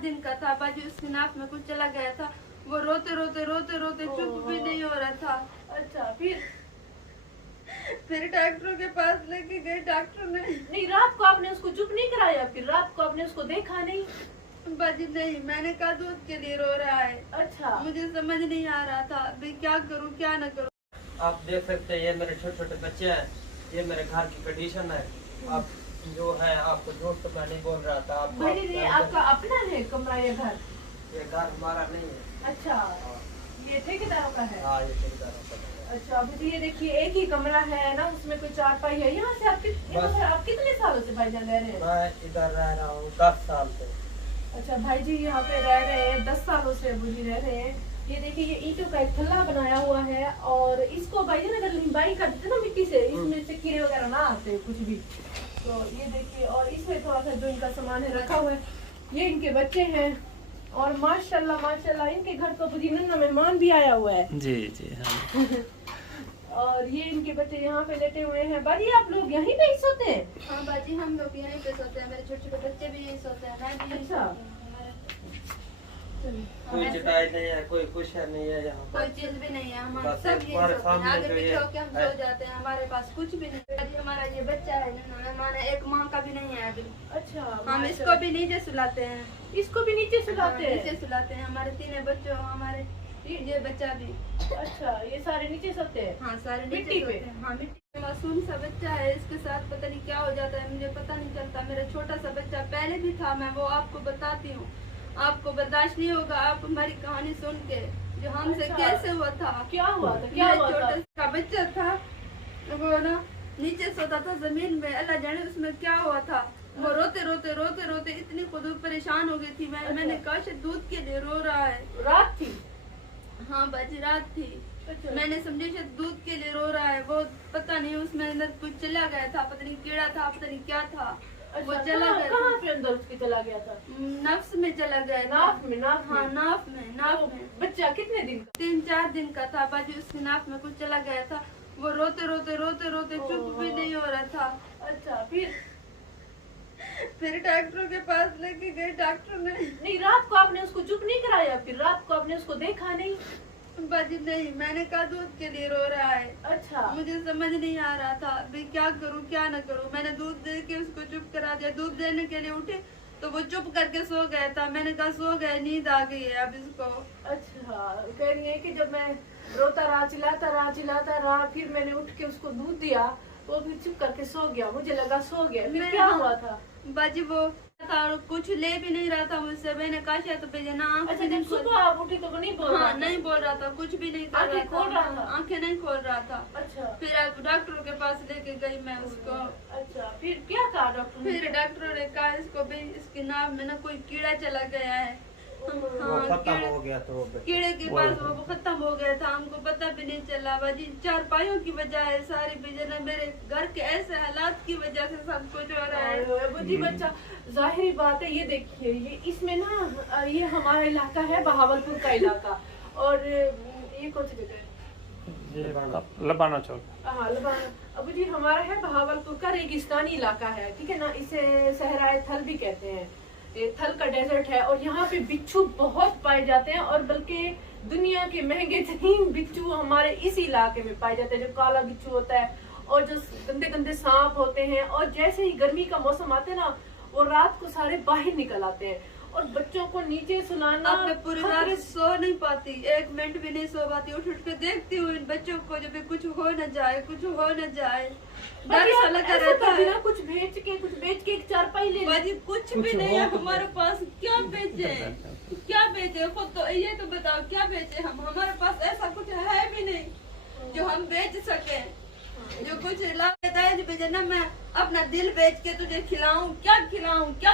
दिन का था बाजी, उसकी नाक में कुछ चला गया था। वो रोते रोते रोते रोते चुप भी नहीं हो रहा था। अच्छा फिर डॉक्टरों के पास लेके गए, डॉक्टर ने नहीं, रात को आपने उसको चुप नहीं कराया? फिर रात को आपने उसको देखा नहीं? बाजी नहीं, मैंने कहा दूध के लिए रो रहा है। अच्छा, मुझे समझ नहीं आ रहा था भाई क्या करूं क्या न करूं। आप देख सकते हैं ये मेरे छोटे छोटे बच्चे हैं, ये मेरे घर की कंडीशन है। आप जो है आपको झूठ तो मैं नहीं बोल रहा था। आप ये आपका अपना है कमरा या घर? ये घर हमारा नहीं है। अच्छा, ये ठेकेदारों का है? हाँ, ये ठेकेदारों का है। अच्छा, अभी ये देखिए एक ही कमरा है ना, उसमें कोई चारपाई है। यहाँ से आप कितने सालों से भाईजान रह रहे हैं? मैं इधर रह रहा हूँ 10 साल से। अच्छा, भाई जी यहाँ पे रह रहे हैं 10 सालों से अबू जी रह रहे हैं। ये देखिए ये ईंटों का एक थल्ला बनाया हुआ है, और इसको भाईजान अगर लिंबाई कर देते ना मिट्टी से, इसमें से कीड़े वगैरह ना आते कुछ भी। तो ये देखिए, और इसमें थोड़ा सा जो इनका सामान है रखा हुआ है। ये इनके बच्चे हैं, और माशाल्लाह माशाल्लाह इनके घर तो बुझी नन्ना मेहमान भी आया हुआ है। जी जी हाँ। और ये इनके बच्चे यहाँ पे लेटे हुए हैं। बाजी आप लोग यहीं पे ही सोते हैं? हाँ बाजी, हम लोग यहीं पे सोते हैं, मेरे छोटे छोटे बच्चे भी यहीं सोते हैं, मैं भी यहीं अच्छा। सोती हूँ। कोई चटाई नहीं है, कोई कुछ नहीं है यहाँ। कोई चीज भी नहीं है, हम बस सब एक यहीं हमारे सोते हैं, सामने आगे जो पीछे ये होके हम सो जाते हैं, हमारे पास कुछ भी नहीं। बाजी हमारा ये बच्चा है ना, माने एक माँ का भी नहीं है अभी। अच्छा, हम इसको भी नीचे सुलाते हैं। इसको भी नीचे सुलाते हैं? नीचे सुलाते हैं, हमारे तीनों बच्चों हमारे, ये बच्चा भी। अच्छा, ये सारे नीचे सोते हैं? हाँ सारे नीचे मिट्टी सोते पे? हैं। हाँ मिट्टी पे। मासूम सा बच्चा है, इसके साथ पता नहीं क्या हो जाता है, मुझे पता नहीं चलता। मेरा छोटा सा बच्चा पहले भी था, मैं वो आपको बताती हूँ, आपको बर्दाश्त नहीं होगा आप हमारी कहानी सुन के, जो हमसे अच्छा। कैसे हुआ था। क्या हुआ था? क्या हुआ था? छोटा सा बच्चा था, वो ना नीचे सोता था जमीन में, अल्लाह जाने उसमें क्या हुआ था। वो रोते रोते रोते रोते इतनी खुद परेशान हो गई थी। मैंने कहा शायद दूध के लिए रो रहा है। रात थी? हाँ बाजी रात थी। अच्छा। मैंने समझी शायद दूध के लिए रो रहा है। वो पता नहीं उसमें अंदर कुछ चला गया था, पता नहीं कीड़ा था, पता नहीं क्या था। वो अच्छा, चला गया कहाँ पे अंदर उसके चला गया था? नफ्स में चला गया था। नाक में? नाक में? हाँ नाक में, नाक में। बच्चा कितने दिन का? 3-4 दिन का था बाजी, उसकी नाक में कुछ चला गया था। वो रोते रोते रोते रोते चुप भी नहीं हो रहा था। अच्छा, फिर डॉक्टरों के पास लेके गए, डॉक्टर ने नहीं, रात को आपने उसको चुप नहीं कराया? फिर रात को आपने उसको देखा नहीं? बाजी नहीं, मैंने कहा दूध के लिए रो रहा है। अच्छा, मुझे समझ नहीं आ रहा था भाई क्या करूं क्या न करूं। मैंने दूध दे के उसको चुप करा दिया। दूध देने के लिए उठे तो वो चुप करके सो गया था। मैंने कहा सो गया, नींद आ गई है अब इसको। अच्छा, कह रही है कि जब मैं रोता रहा चिल्लाता रहा, फिर मैंने उठ के उसको दूध दिया, वो फिर चुप करके सो गया। मुझे लगा सो गया। फिर क्या हुआ था? बाजी वो था कुछ ले भी नहीं रहा था मुझसे। मैंने कहा शायद भेजना। अच्छा, जब सुबह आप उठी तो नहीं बोल रहा हाँ था? नहीं बोल रहा था, कुछ भी नहीं कर आंखें खोल रहा था? आंखें नहीं खोल रहा था। अच्छा। फिर अब डॉक्टरों के पास लेके गई मैं उसको। अच्छा, फिर क्या कहा डॉक्टर ने? फिर डॉक्टरों ने कहा इसको भी इसकी नाक में ना कोई कीड़ा चला गया है। वो खत्म हो गया तो वो कीड़े के पास वो खत्म हो गया था, हमको पता भी नहीं चला। बाजी चारपाइयों की वजह है सारी, बिजना मेरे घर के ऐसे हालात की वजह से सब कुछ हो रहा है। बुद्धि बच्चा, जाहिर बात है। ये देखिए, ये इसमें ना, ये हमारा इलाका है बहावलपुर का इलाका, और ये कौन सी जगह है? लबाना चौक। हाँ, लबाना। अबू जी हमारा है बहावलपुर का रेगिस्तानी इलाका है, ठीक है ना। इसे सहराए थल भी कहते हैं। ये थल का डेजर्ट है, और यहाँ पे बिच्छू बहुत पाए जाते हैं, और बल्कि दुनिया के महंगे तरीन बिच्छू हमारे इस इलाके में पाए जाते हैं। जो काला बिच्छू होता है, और जो गंदे गंदे सांप होते हैं, और जैसे ही गर्मी का मौसम आते हैं ना, वो रात को सारे बाहर निकल आते हैं। और बच्चों को नीचे सुलाना, अब मैं पूरी रात सो नहीं पाती, 1 मिनट भी नहीं सो पाती। उठ उठ के देखती हूँ इन बच्चों को, जब भी कुछ हो न जाए, कुछ हो न जाए, डर सा लगा रहता है। कुछ बेच के एक चारपाई ले। बाजी कुछ भी नहीं है हमारे पास, क्या बेचे क्या बेचे खुद तो ये तो बताओ क्या बेचे हम। हमारे पास ऐसा कुछ है भी नहीं जो हम बेच सके। जो कुछ लाता है बेचना, मैं अपना दिल बेच के तुझे खिलाऊं, क्या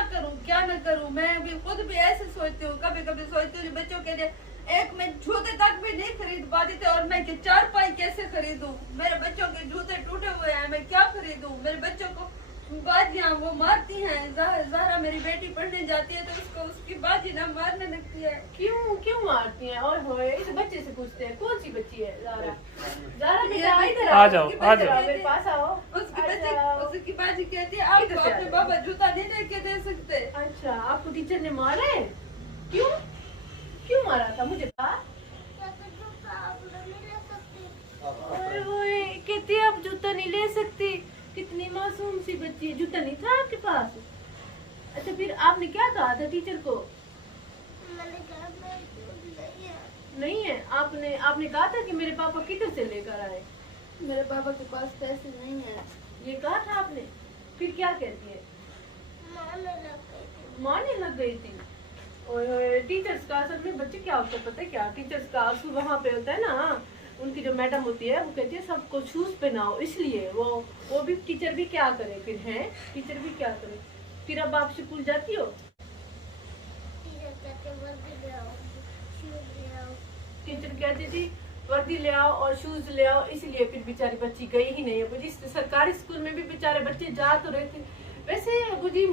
करूं क्या न करूं। मैं भी खुद भी ऐसे सोचती हूँ, कभी कभी सोचती हूँ बच्चों के लिए एक मैं जूते तक भी नहीं खरीद पाती थे, और मैं चारपाई कैसे खरीदूं। मेरे बच्चों के जूते टूटे हुए हैं, मैं क्या खरीदूं। मेरे बच्चों को बाजियां वो मारती हैं। ज़हरा मेरी बेटी पढ़ने जाती है तो उसको उसकी बाजी ना मारने लगती है। क्यों मारती हैं? और होए इस बच्चे से पूछते हैं, कौन सी बच्ची है? ज़हरा बेटा इधर आ जाओ मेरे पास आओ। उसकी बाजी कहती है आप अपने बाबा जूता नहीं लेके दे सकते। अच्छा, आपको टीचर ने मारा है? क्यों क्यों मारा था मुझे कहा? ओए ओए, कहती आप जूता नहीं ले सकती। कितनी मासूम सी बच्ची है, जूता नहीं था आपके पास? अच्छा फिर आपने क्या कहा था टीचर को? नहीं है, आपने कहा था कि मेरे पापा किधर से लेकर आए? मेरे पापा के पास पैसे नहीं है। ये कहा था आपने? फिर क्या कहती है? मारने लग गई थी। ओए टीचर्स का असल में बच्चे क्या होता है पता है क्या? टीचर्स का आंसू वहाँ पे होता है ना, उनकी जो मैडम होती है वो कहती है सबको शूज पहनाओ, इसलिए वो भी टीचर भी क्या करे फिर, हैं टीचर भी क्या करे फिर। अब आप स्कूल जाती हो? टीचर कहती थी वर्दी ले आओ और शूज ले आओ, इसलिए फिर बेचारी बच्ची गई ही नहीं है। जिस सरकारी स्कूल में भी बेचारे बच्चे जा तो रहे थे। वैसे जी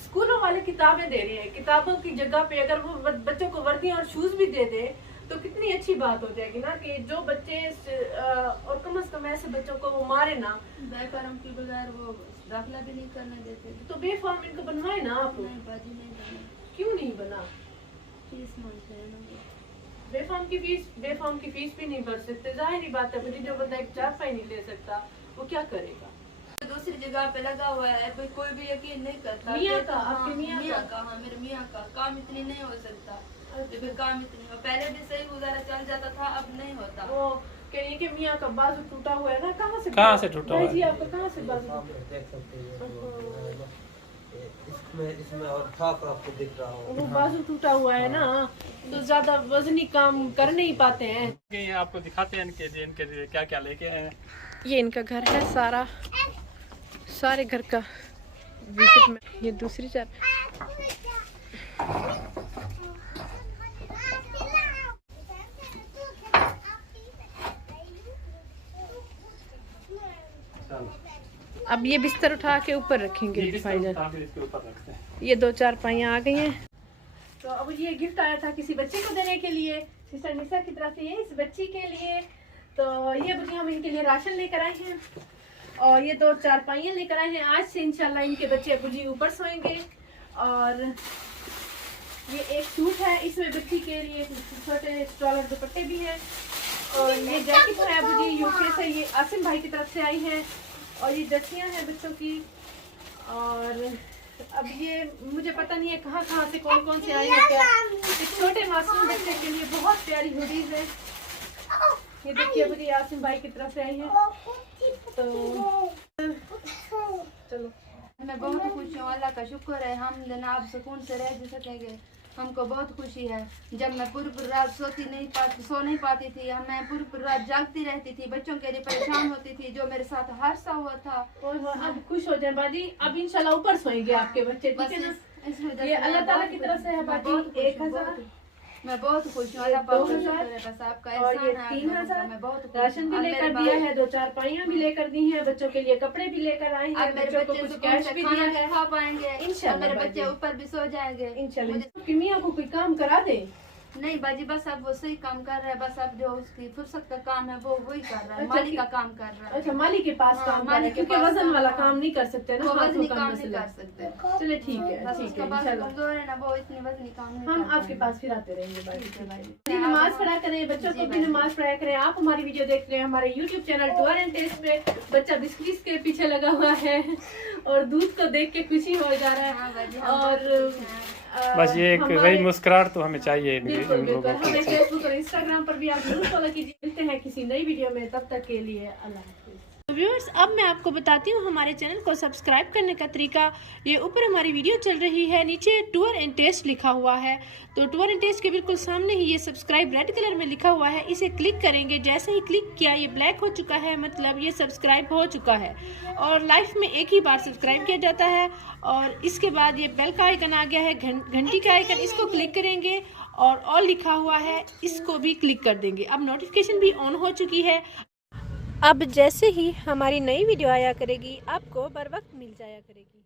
स्कूलों वाले किताबें दे रहे हैं, किताबों की जगह पे अगर वो बच्चों को वर्दी और शूज भी दे दे तो कितनी अच्छी बात हो जाएगी ना, कि जो बच्चे और कम से कम ऐसे बच्चों को वो मारे ना, बेफार्म के बगैर वो दाखिला भी नहीं करने देते। तो बेफार्म इनको बनवाए ना आप। नहीं बाजी नहीं बना। क्यों नहीं बना? फीस मांगते हैं ना। बेफार्म की फीस भी नहीं भर सकते, जाहिर ही बात है। जो बंदा एक चारपाई नहीं ले सकता वो क्या करेगा? दूसरी जगह पे लगा हुआ है, कोई भी यकीन नहीं करता। मियां का, हाँ, आपके मियां का? हाँ मेरे मियां का काम इतनी नहीं हो सकता। जब काम इतनी हो, पहले भी सही गुजारा चल जाता था, अब नहीं होता। वो कहिए कि मियां का बाजू टूटा हुआ है ना, कहाँ से टूटा हुआ है जी? आपका कहाँ से बाजू? देख सकते हैं इसमें और खाक आपको दिख रहा हो, वो बाजू टूटा हुआ है ना, तो ज्यादा वजनी काम कर नहीं पाते हैं। ये आपको दिखाते हैं इनके लिए क्या क्या लेके आए हैं। ये इनका घर है, सारे घर का विजिट में। ये दूसरी चार अब ये बिस्तर उठा के ऊपर रखेंगे भाईजान। इसके ऊपर रखते हैं। ये 2 चारपाइयाँ आ गई हैं। तो अब ये गिफ्ट आया था किसी बच्चे को देने के लिए, सिस्टर निशा की तरफ से, ये इस बच्ची के लिए। तो ये बच्ची हम इनके लिए राशन लेकर आए हैं और ये 2 चारपाइयाँ लेकर आए हैं। आज से इंशाल्लाह इनके बच्चे अबू जी ऊपर सोएंगे। और ये एक सूट है, इसमें बच्ची के लिए छोटे स्टॉलर दुपट्टे भी हैं। और ये जैकेट है अबू जी यूके से, ये आसिम भाई की तरफ से आई है। और ये दस्तियाँ हैं बच्चों की। और अब ये मुझे पता नहीं है कहाँ से कौन से आए हैं। क्या एक छोटे मासूम बच्चे के लिए बहुत प्यारी हुडीज है। ये देखिए मुझे आसिम भाई की तरफ से आई है। तो चलो, मैं बहुत खुश हूँ, अल्लाह का शुक्र है। हम जनाब सुकून से रह भी सकेंगे, हमको बहुत खुशी है। जब मैं पूरी रात सो नहीं पाती थी, मैं पूरी रात जागती रहती थी, बच्चों के लिए परेशान होती थी, जो मेरे साथ हादसा हुआ था। और अब खुश हो जाए बाजी, अब इंशाल्लाह ऊपर सोएंगे आपके बच्चे, ठीक है ना? ये अल्लाह ताला की तरफ से है बाजी। 1000 मैं बहुत खुश हूँ, अल्लाह पाक का शुक्र है, बस आपका और ये एहसान है। 3000 मैं बहुत राशन भी लेकर दिया है, 2 चारपाइयाँ भी लेकर दी हैं, बच्चों के लिए कपड़े भी लेकर आए हैं, बच्चों को कुछ कैश भी दिया है। खा पाएंगे इंशाल्लाह मेरे बाजी। बच्चे ऊपर भी सो जाएंगे इंशाल्लाह। कि मियां को कोई काम करा दे? नहीं बाजी, बस अब वो सही काम कर रहा है। बस अब जो उसकी फुर्सत का काम है वो वही कर रहा है, अच्छा, मालिक का काम कर रहा है। अच्छा, मालिक के पास हाँ, काम कर रहे हैं, मालिक के क्योंकि पास वजन काम- वाला काम नहीं कर सकते ना, वो हाथों वजनी का काम नहीं मसला। कर सकते। चले ठीक है, बस ठीक उसका है बात इंशाल्लाह। कमजोर है ना, वो इतनी वजनी काम नहीं हम कर आपके पाएंगे। पास फिर आते रहेंगे भाई। ठीक है भाई। जी, नमाज पढ़ा करें, बच्चों को भी नमाज पढ़ाया करें। आप हमारी वीडियो देख रहे हैं हमारे YouTube channel tour and taste पे। बच्चा बिस्किट के पीछे लगा हुआ है और दूध को देख के खुशी हो जा रहा हाँ है। बाजी, हम और बहुत खुश हैं। बस ये एक वही मुस्कुराहट तो हमें चाहिए इन बिल्कुल इन बिल्कुल, लोगों को। हमें फेसबुक और इंस्टाग्राम पर भी आप जरूर फॉलो कीजिए। मिलते हैं किसी नई वीडियो में, तब तक के लिए अल्लाह हाफिज़। व्यूअर्स, अब मैं आपको बताती हूँ हमारे चैनल को सब्सक्राइब करने का तरीका। ये ऊपर हमारी वीडियो चल रही है, नीचे टूर एंड टेस्ट लिखा हुआ है। तो टूर एंड टेस्ट के बिल्कुल सामने ही ये सब्सक्राइब रेड कलर में लिखा हुआ है, इसे क्लिक करेंगे। जैसे ही क्लिक किया ये ब्लैक हो चुका है, मतलब ये सब्सक्राइब हो चुका है। और लाइफ में एक ही बार सब्सक्राइब किया जाता है। और इसके बाद ये बेल का आइकन आ गया है, घंटी का आइकन, इसको क्लिक करेंगे और ऑल लिखा हुआ है, इसको भी क्लिक कर देंगे। अब नोटिफिकेशन भी ऑन हो चुकी है। अब जैसे ही हमारी नई वीडियो आया करेगी आपको बर वक्त मिल जाया करेगी।